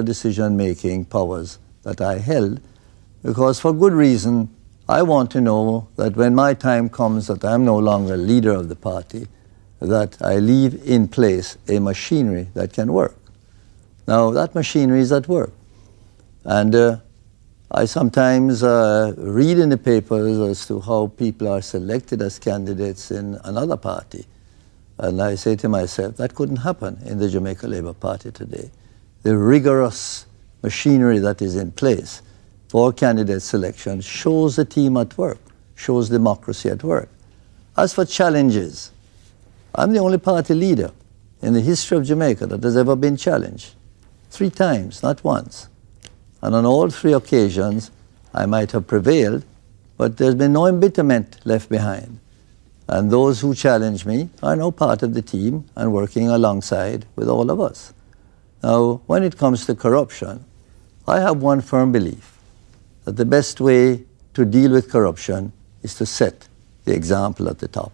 decision-making powers that I held, because for good reason, I want to know that when my time comes that I'm no longer leader of the party, that I leave in place a machinery that can work. Now, that machinery is at work. And I sometimes read in the papers as to how people are selected as candidates in another party. And I say to myself, that couldn't happen in the Jamaica Labour Party today. The rigorous machinery that is in place for candidate selection shows the team at work, shows democracy at work. As for challenges, I'm the only party leader in the history of Jamaica that has ever been challenged. 3 times, not once. And on all 3 occasions, I might have prevailed, but there's been no embitterment left behind. And those who challenge me are now part of the team and working alongside with all of us. Now, when it comes to corruption, I have one firm belief that the best way to deal with corruption is to set the example at the top.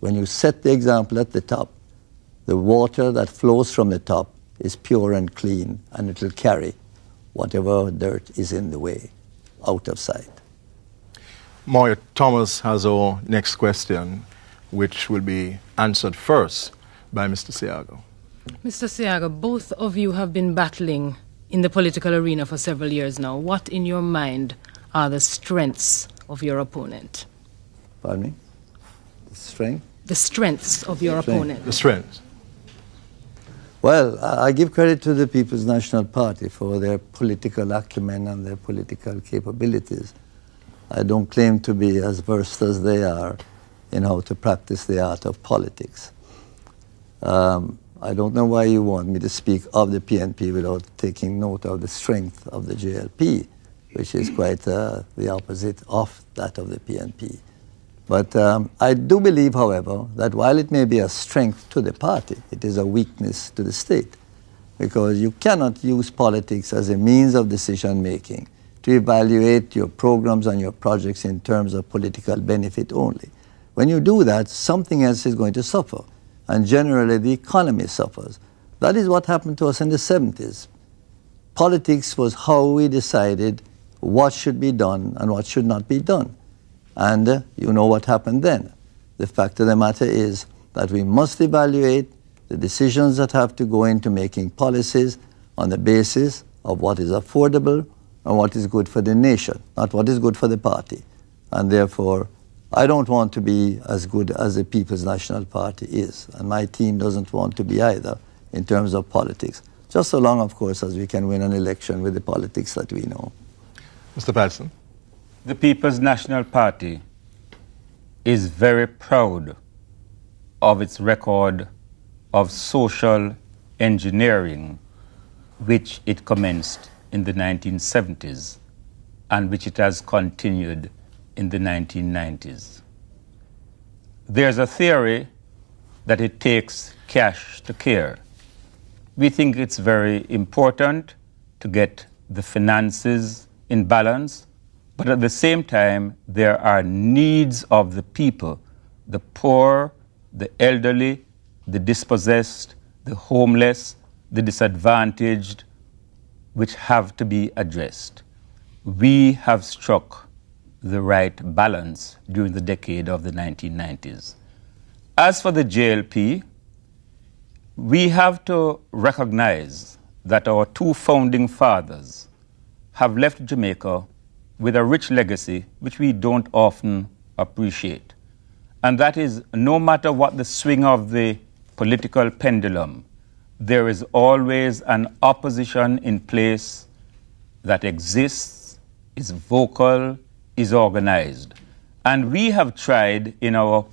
When you set the example at the top, the water that flows from the top is pure and clean, and it will carry whatever dirt is in the way out of sight. Mario, Thomas has our next question, which will be answered first by Mr. Siago. Mr. Siago, both of you have been battling in the political arena for several years now. What, in your mind, are the strengths of your opponent? Pardon me? The strength? The strengths of your opponent. The strengths. Well, I give credit to the People's National Party for their political acumen and their political capabilities. I don't claim to be as versed as they are in how to practice the art of politics. I don't know why you want me to speak of the PNP without taking note of the strength of the JLP, which is quite the opposite of that of the PNP. But I do believe, however, that while it may be a strength to the party, it is a weakness to the state, because you cannot use politics as a means of decision-making to evaluate your programs and your projects in terms of political benefit only. When you do that, something else is going to suffer, and generally the economy suffers. That is what happened to us in the 70s. Politics was how we decided what should be done and what should not be done. And you know what happened then. The fact of the matter is that we must evaluate the decisions that have to go into making policies on the basis of what is affordable and what is good for the nation, not what is good for the party. And therefore, I don't want to be as good as the People's National Party is, and my team doesn't want to be either in terms of politics, just so long, of course, as we can win an election with the politics that we know. Mr. Patterson. The People's National Party is very proud of its record of social engineering, which it commenced in the 1970s and which it has continued in the 1990s. There's a theory that it takes cash to care. We think it's very important to get the finances in balance, but at the same time, there are needs of the people, the poor, the elderly, the dispossessed, the homeless, the disadvantaged, which have to be addressed. We have struck the right balance during the decade of the 1990s. As for the JLP, we have to recognize that our 2 founding fathers have left Jamaica with a rich legacy which we don't often appreciate. And that is, no matter what the swing of the political pendulum, there is always an opposition in place that exists, is vocal, is organized. And we have tried in our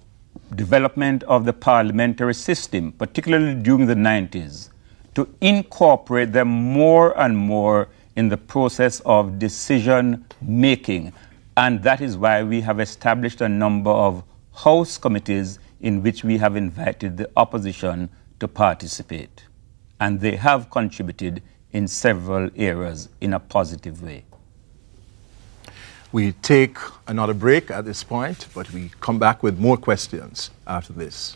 development of the parliamentary system, particularly during the 90s, to incorporate them more and more in the process of decision-making. And that is why we have established a number of House committees in which we have invited the opposition to participate. And they have contributed in several areas in a positive way. We take another break at this point, but we come back with more questions after this.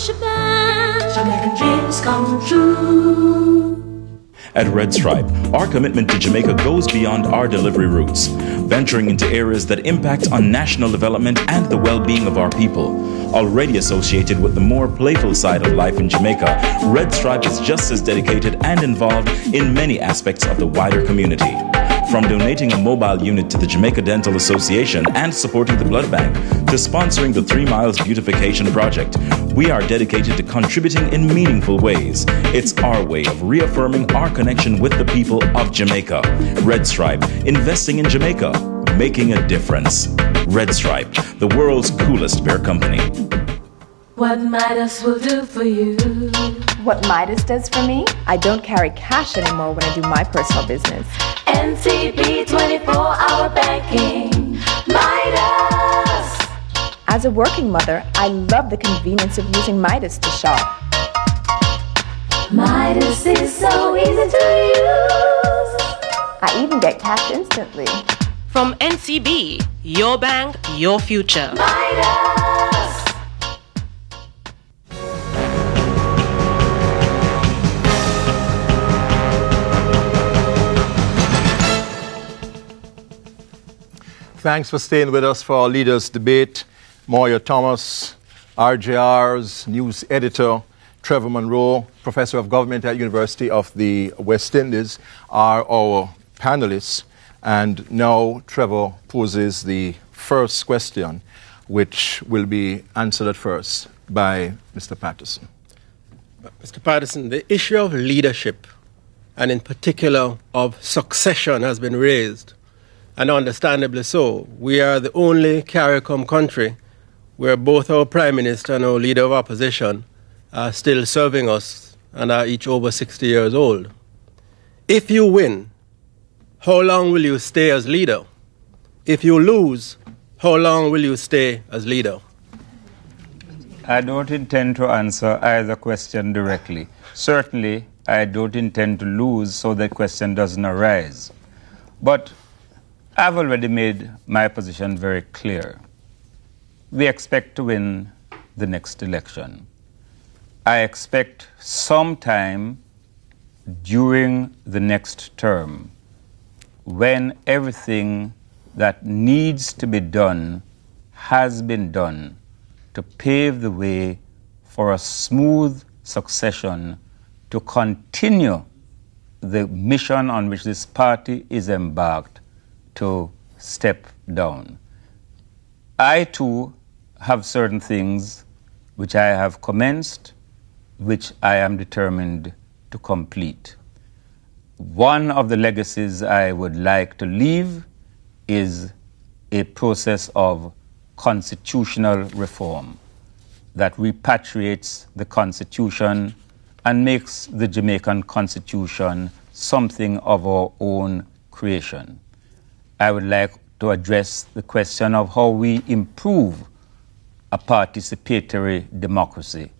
Shabbat, Jamaican dreams come true. At Red Stripe, our commitment to Jamaica goes beyond our delivery routes, venturing into areas that impact on national development and the well-being of our people. Already associated with the more playful side of life in Jamaica, Red Stripe is just as dedicated and involved in many aspects of the wider community. From donating a mobile unit to the Jamaica Dental Association and supporting the blood bank, to sponsoring the 3 Miles Beautification Project, we are dedicated to contributing in meaningful ways. It's our way of reaffirming our connection with the people of Jamaica. Red Stripe, investing in Jamaica, making a difference. Red Stripe, the world's coolest beer company. What Midas will do for you. What Midas does for me? I don't carry cash anymore when I do my personal business. NCB 24-hour banking. Midas! As a working mother, I love the convenience of using Midas to shop. Midas is so easy to use. I even get cash instantly. From NCB, your bank, your future. Midas! Thanks for staying with us for our leaders' debate. Moya Thomas, RJR's news editor, Trevor Monroe, professor of government at University of the West Indies, are our panelists. And now Trevor poses the first question, which will be answered at first by Mr. Patterson. Mr. Patterson, the issue of leadership, and in particular of succession, has been raised. And understandably so. We are the only CARICOM country where both our Prime Minister and our Leader of Opposition are still serving us and are each over 60 years old. If you win, how long will you stay as leader? If you lose, how long will you stay as leader? I don't intend to answer either question directly. Certainly, I don't intend to lose so that question doesn't arise. But I've already made my position very clear. We expect to win the next election. I expect sometime during the next term, when everything that needs to be done has been done to pave the way for a smooth succession to continue the mission on which this party is embarked, to step down. I, too, have certain things which I have commenced, which I am determined to complete. One of the legacies I would like to leave is a process of constitutional reform that repatriates the Constitution and makes the Jamaican Constitution something of our own creation. I would like to address the question of how we improve a participatory democracy,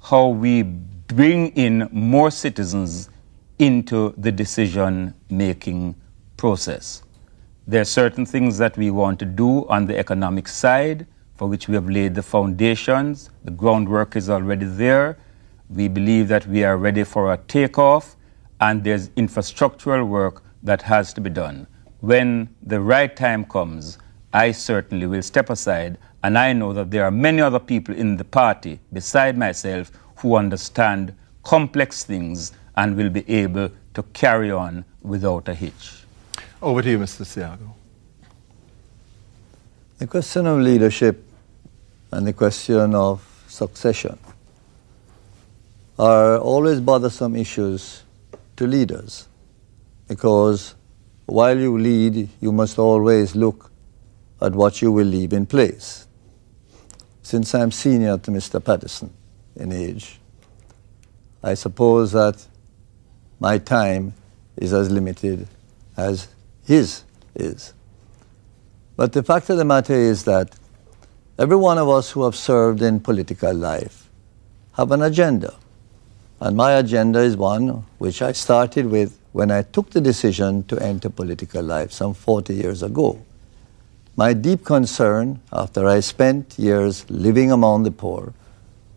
how we bring in more citizens into the decision-making process. There are certain things that we want to do on the economic side, for which we have laid the foundations. The groundwork is already there. We believe that we are ready for a takeoff, and there's infrastructural work that has to be done. When the right time comes, I certainly will step aside, and I know that there are many other people in the party beside myself who understand complex things and will be able to carry on without a hitch. Over to you, Mr. Siago. The question of leadership and the question of succession are always bothersome issues to leaders, because while you lead, you must always look at what you will leave in place. Since I'm senior to Mr. Patterson in age, I suppose that my time is as limited as his is. But the fact of the matter is that every one of us who have served in political life have an agenda. And my agenda is one which I started with when I took the decision to enter political life some 40 years ago. My deep concern, after I spent years living among the poor,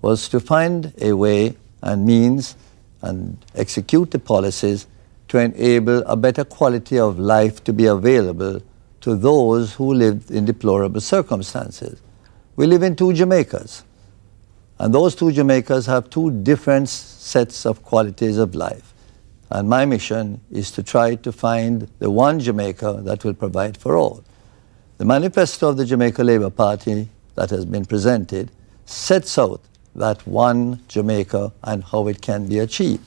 was to find a way and means and execute the policies to enable a better quality of life to be available to those who lived in deplorable circumstances. We live in two Jamaicas, and those two Jamaicas have two different sets of qualities of life. And my mission is to try to find the one Jamaica that will provide for all. The manifesto of the Jamaica Labour Party that has been presented sets out that one Jamaica and how it can be achieved.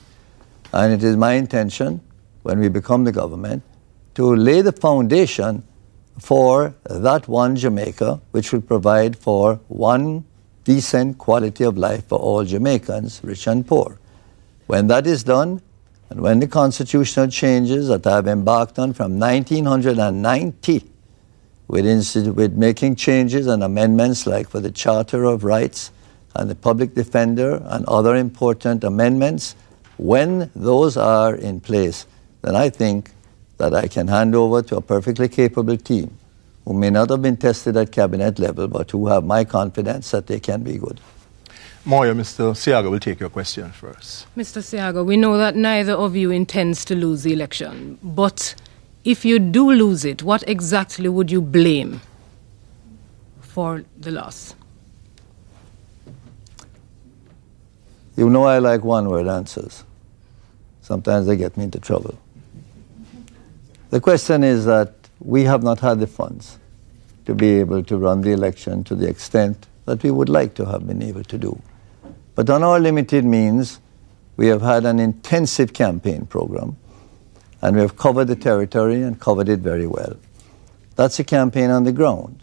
And it is my intention, when we become the government, to lay the foundation for that one Jamaica, which will provide for one decent quality of life for all Jamaicans, rich and poor. When that is done, and when the constitutional changes that I have embarked on from 1990, with making changes and amendments like for the Charter of Rights and the Public Defender and other important amendments, when those are in place, then I think that I can hand over to a perfectly capable team who may not have been tested at cabinet level, but who have my confidence that they can be good. Moyo, Mr. Siaga will take your question first. Mr. Siaga, we know that neither of you intends to lose the election, but if you do lose it, what exactly would you blame for the loss? You know I like one-word answers. Sometimes they get me into trouble. The question is that we have not had the funds to be able to run the election to the extent that we would like to have been able to do. But on our limited means, we have had an intensive campaign program, and we have covered the territory and covered it very well. That's a campaign on the ground.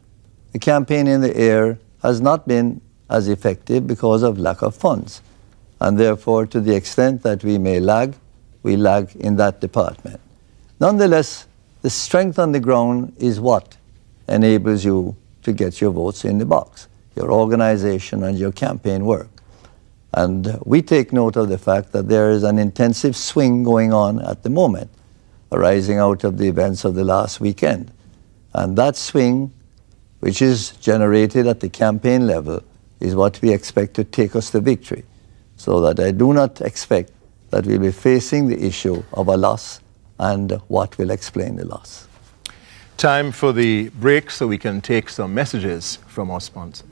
The campaign in the air has not been as effective because of lack of funds. And therefore, to the extent that we may lag, we lag in that department. Nonetheless, the strength on the ground is what enables you to get your votes in the box, your organization and your campaign work. And we take note of the fact that there is an intensive swing going on at the moment, arising out of the events of the last weekend. And that swing, which is generated at the campaign level, is what we expect to take us to victory. So that I do not expect that we'll be facing the issue of a loss and what will explain the loss. Time for the break so we can take some messages from our sponsors.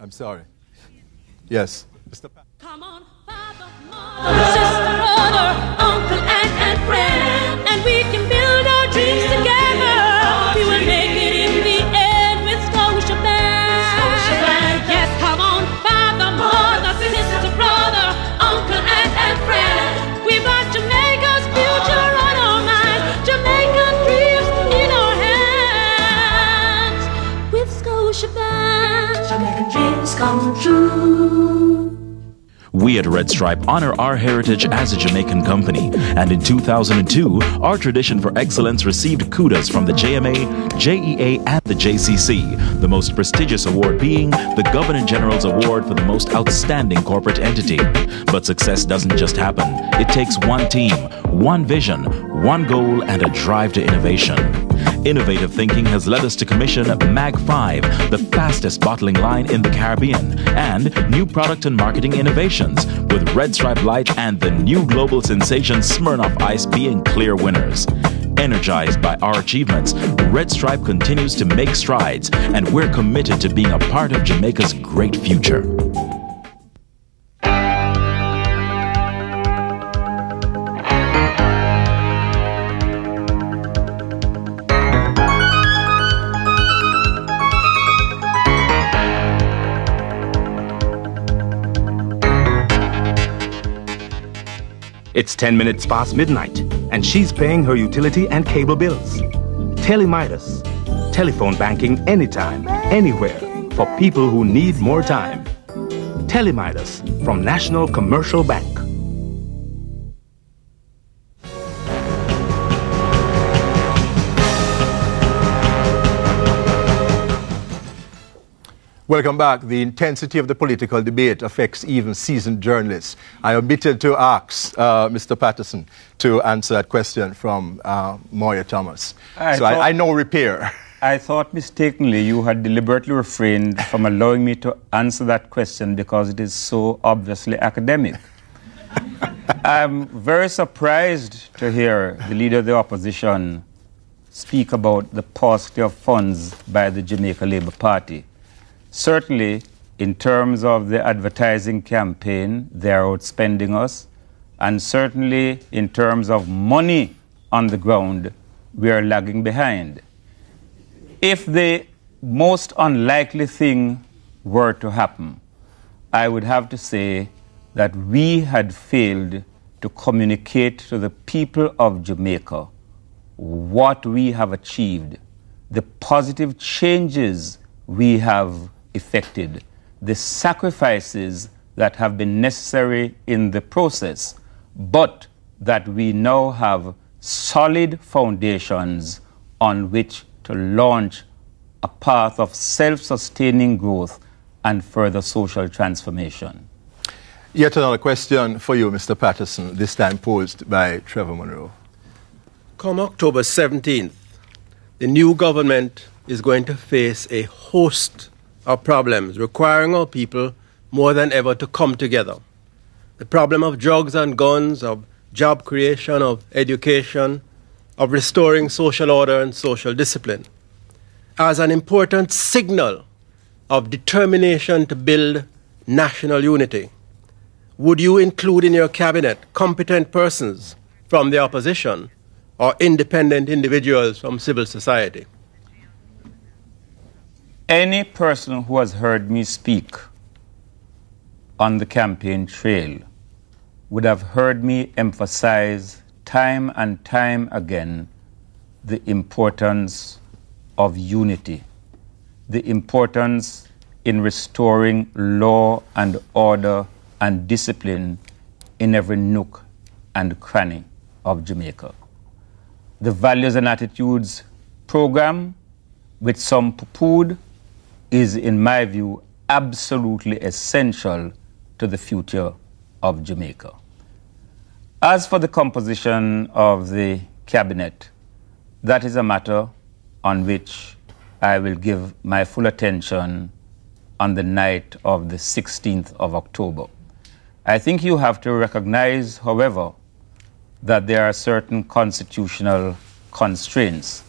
I'm sorry. Yes. Mr. Come on, father, mother, sister, brother, uncle, aunt, and friend, and we can build our dreams together. We will make it in the end with Scotia Bank. Yes, come on, father, mother, sister, brother, uncle, aunt, and friend. We've got Jamaica's future on our minds, Jamaican dreams in our hands. With Scotia Bank, Jamaican dreams come true. We at Red Stripe honor our heritage as a Jamaican company, and in 2002, our tradition for excellence received kudos from the JMA, JEA, and the JCC, the most prestigious award being the Governor General's Award for the most outstanding corporate entity. But success doesn't just happen. It takes one team, one vision, one goal, and a drive to innovation. Innovative thinking has led us to commission MAG 5, the fastest bottling line in the Caribbean, and new product and marketing innovations, with Red Stripe Light and the new global sensation Smirnoff Ice being clear winners. Energized by our achievements, Red Stripe continues to make strides, and we're committed to being a part of Jamaica's great future. It's 10 minutes past midnight, and she's paying her utility and cable bills. Telemidas. Telephone banking anytime, anywhere, for people who need more time. Telemidas from National Commercial Bank. Welcome back. The intensity of the political debate affects even seasoned journalists. I omitted to ask Mr. Patterson to answer that question from Moya Thomas. I know repair. I thought mistakenly you had deliberately refrained from allowing me to answer that question because it is so obviously academic. I'm very surprised to hear the leader of the opposition speak about the paucity of funds by the Jamaica Labour Party. Certainly, in terms of the advertising campaign, they are outspending us. And certainly, in terms of money on the ground, we are lagging behind. If the most unlikely thing were to happen, I would have to say that we had failed to communicate to the people of Jamaica what we have achieved, the positive changes we have effected, the sacrifices that have been necessary in the process, but that we now have solid foundations on which to launch a path of self-sustaining growth and further social transformation. Yet another question for you, Mr. Patterson, this time posed by Trevor Monroe. Come October 17th, the new government is going to face a host of problems requiring our people more than ever to come together. The problem of drugs and guns, of job creation, of education, of restoring social order and social discipline. As an important signal of determination to build national unity, would you include in your cabinet competent persons from the opposition or independent individuals from civil society? Any person who has heard me speak on the campaign trail would have heard me emphasize time and time again the importance of unity, the importance in restoring law and order and discipline in every nook and cranny of Jamaica. The Values and Attitudes program, which some poo-pooed, is, in my view, absolutely essential to the future of Jamaica. As for the composition of the cabinet, that is a matter on which I will give my full attention on the night of the 16th of October. I think you have to recognize, however, that there are certain constitutional constraints.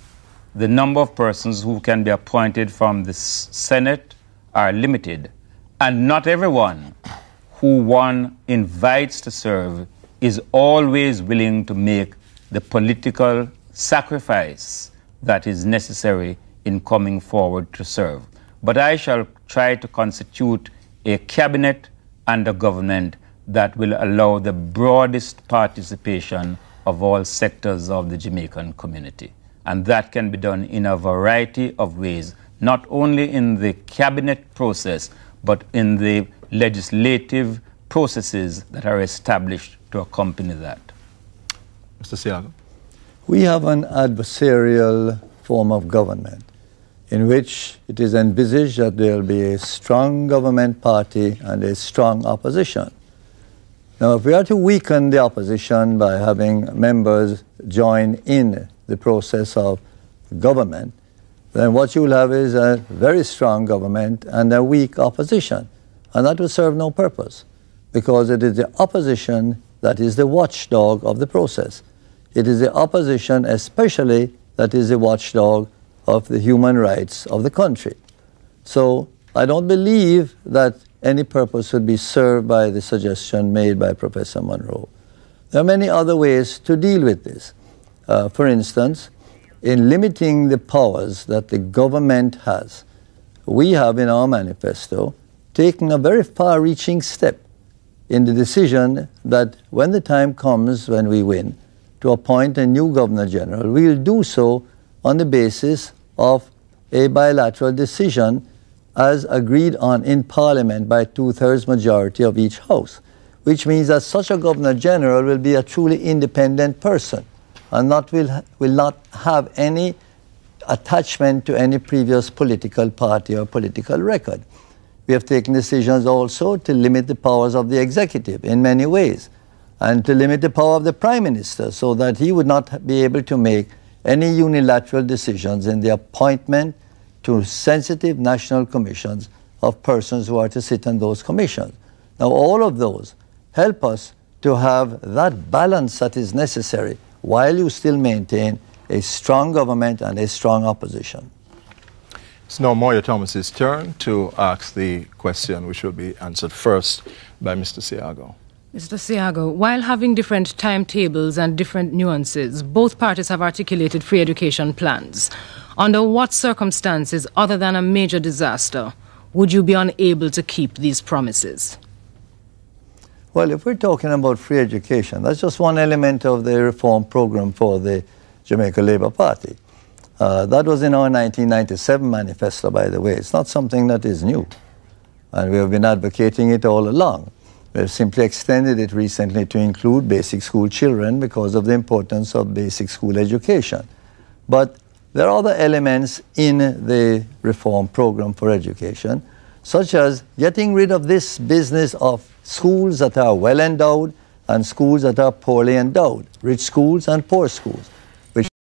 The number of persons who can be appointed from the Senate are limited, and not everyone who one invites to serve is always willing to make the political sacrifice that is necessary in coming forward to serve. But I shall try to constitute a cabinet and a government that will allow the broadest participation of all sectors of the Jamaican community. And that can be done in a variety of ways, not only in the cabinet process, but in the legislative processes that are established to accompany that. Mr. Siago. We have an adversarial form of government in which it is envisaged that there will be a strong government party and a strong opposition. Now, if we are to weaken the opposition by having members join in the process of government, then what you will have is a very strong government and a weak opposition. And that will serve no purpose, because it is the opposition that is the watchdog of the process. It is the opposition especially that is the watchdog of the human rights of the country. So I don't believe that any purpose would be served by the suggestion made by Professor Monroe. There are many other ways to deal with this. For instance, in limiting the powers that the government has, we have in our manifesto taken a very far-reaching step in the decision that when the time comes when we win to appoint a new Governor General, we will do so on the basis of a bilateral decision as agreed on in Parliament by 2/3 majority of each House, which means that such a Governor General will be a truly independent person and will not have any attachment to any previous political party or political record. we have taken decisions also to limit the powers of the executive in many ways, and to limit the power of the Prime Minister so that he would not be able to make any unilateral decisions in the appointment to sensitive national commissions of persons who are to sit on those commissions. Now, all of those help us to have that balance that is necessary while you still maintain a strong government and a strong opposition. It's now Moya Thomas's turn to ask the question, which will be answered first by Mr. Siago. Mr. Siago, while having different timetables and different nuances, both parties have articulated free education plans. Under what circumstances, other than a major disaster, would you be unable to keep these promises? Well, if we're talking about free education, that's just one element of the reform program for the Jamaica Labour Party. That was in our 1997 manifesto, by the way. It's not something that is new. And we have been advocating it all along. We have simply extended it recently to include basic school children because of the importance of basic school education. But there are other elements in the reform program for education, such as getting rid of this business of schools that are well endowed and schools that are poorly endowed, rich schools and poor schools.